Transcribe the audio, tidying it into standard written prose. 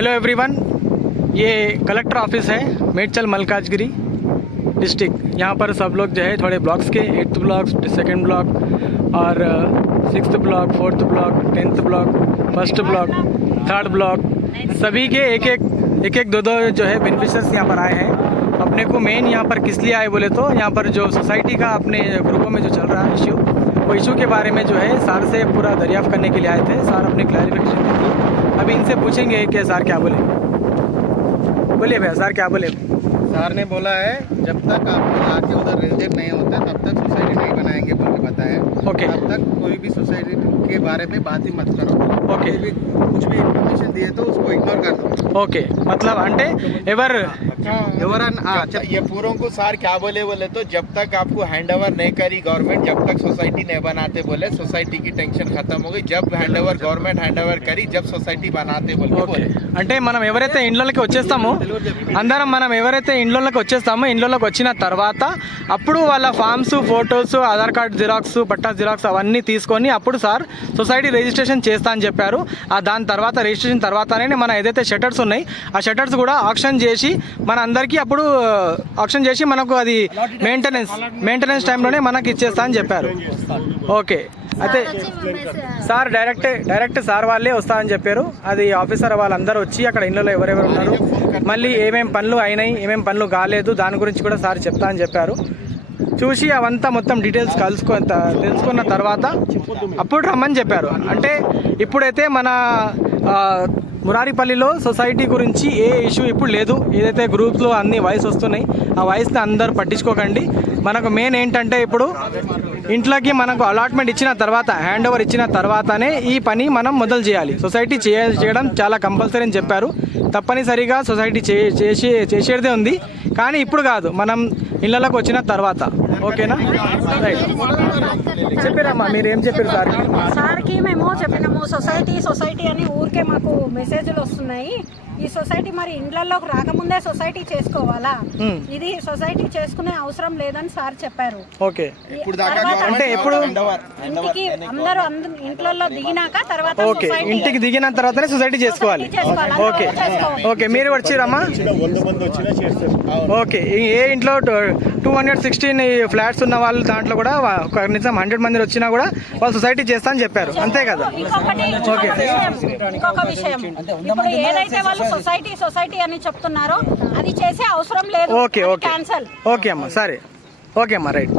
Hello everyone, ये collector office है Medchal Malkajgiri district. यहाँ पर सब लोग जो है थोड़े ब्लॉक्स के 8th ब्लॉक, 2nd ब्लॉक और 6th block, 4th block, 10th block, 1st block, 3rd block, सभी के एक एक दो जो है बेनिफिशियर्स यहाँ पर आए हैं। अपने को मेन यहाँ पर किस लिए आए बोले तो यहाँ पर जो सोसाइटी का अपने ग्रुपों में जो चल रहा है इश्यू, वो इशू के बारे में जो है सर से पूरा दरियाफ्त करने के लिए आए थे। सर अपने क्लैरिफिकेशन दी थी। अभी इनसे पूछेंगे कि सर क्या बोले। बोलिए भैया, सर क्या बोले। सर ने बोला है जब तक आप आके उधर रेजिडेंट नहीं होते तब तक सोसाइटी नहीं बनाएंगे बोल के बताया। ओके। तब तक कोई भी सोसाइटी के बारे में बात ही मत करो। ఓకే, कुछ भी इन्फॉर्मेशन दिए तो उसको इग्नोर कर दो। ఓకే मतलब అంటే ये पूरों को सर क्या बोले तो जब तक आपको हैंड ओवर नहीं करी गवर्नमेंट, जब तक सोसाइटी नहीं बनाते बोले सोसाइटी की टेंशन खत्म हो गई। जब hand over government hand over करी, जब सोसाइटी बनाते ఓకే అంటే మనం ఎవరైతే ఇండ్లకి వచ్చేస్తామో అందరం మనం ఎవరైతే ఇండ్లకి వచ్చేస్తామో ఇండ్లకి వచ్చిన తర్వాత అప్పుడు వాళ్ళ forms, photos, Aadhaar card xerox, పట్టా జిరాక్స్ అవన్నీ తీసుకొని అప్పుడు సార్ సొసైటీ రిజిస్ట్రేషన్ చేస్తా అని చెప్పారు. దాని తర్వాత రిజిస్ట్రేషన్ తర్వాతనే మన ఏదైతే షట్టర్స్ ఉన్నాయి ఆ షట్టర్స్ కూడా ఆక్షన్ చేసి మన అందరికీ అప్పుడు ఆక్షన్ చేసి మనకు అది మెయింటెనెన్స్ టైంలోనే మనకి ఇచ్చేస్తా అని చెప్పారు. ఓకే, అయితే సార్ డైరెక్ట్ సార్ వాళ్ళే వస్తారని చెప్పారు. అది ఆఫీసర్ వాళ్ళందరూ వచ్చి అక్కడ ఇళ్ళలో ఎవరెవరు ఉన్నారు, మళ్ళీ ఏమేం పనులు అయినాయి, ఏమేం పనులు కాలేదు, దాని గురించి కూడా సార్ చెప్తా అని చెప్పారు. చూసి అవంతా మొత్తం డీటెయిల్స్ తెలుసుకున్న తర్వాత అప్పుడు రమ్మని చెప్పారు. అంటే ఇప్పుడైతే మన మురారిపల్లిలో సొసైటీ గురించి ఏ ఇష్యూ ఇప్పుడు లేదు. ఏదైతే గ్రూప్స్లో అన్ని వాయిస్ వస్తున్నాయి ఆ వాయిస్ని అందరూ పట్టించుకోకండి. మనకు మెయిన్ ఏంటంటే ఇప్పుడు ఇంట్లోకి మనకు అలాట్మెంట్ ఇచ్చిన తర్వాత, హ్యాండ్ ఓవర్ ఇచ్చిన తర్వాతనే ఈ పని మనం మొదలు చేయాలి. సొసైటీ చేయడం చాలా కంపల్సరీ అని చెప్పారు. తప్పనిసరిగా సొసైటీ చేసేదే ఉంది, కానీ ఇప్పుడు కాదు, మనం ఇళ్ళకి వచ్చిన తర్వాత. ఓకేనా? రైట్, చెప్పారమ్మా, మీరు ఏం చెప్పారు సార్కి? మేము చెప్పినాము సొసైటీ అని ఊరికే మాకు మెసేజ్లు వస్తున్నాయి. ఈ సొసైటీ మరి ఇండ్లలోకి రాకముందే సొసైటీ చేసుకోవాలా, ఇది సొసైటీ చేసుకునే అవసరం లేదని సార్ చెప్పారు. ఓకే, అంటే ఎప్పుడు ఇంటికి అందరూ ఇంట్లో దిగినాక తర్వాత, ఓకే, ఇంటికి దిగిన తర్వాతనే సొసైటీ చేసుకోవాలి. ఓకే ఓకే, మీరు వచ్చిరమ్మా? ఓకే, ఏ ఇంట్లో 216 ఫ్లాట్స్ ఉన్న వాళ్ళు దాంట్లో కూడా కనీసం 100 మంది వచ్చినా కూడా వాళ్ళు సొసైటీ చేస్తా అని చెప్పారు, అంతే కదా? ఇంకొక విషయం, ఇప్పుడు ఏదైతే వాళ్ళు సొసైటీ అని చెప్తున్నారో అది చేసే అవసరం లేదు. ఓకే ఓకే ఓకే అమ్మా, సరే, ఓకే అమ్మా, రైట్.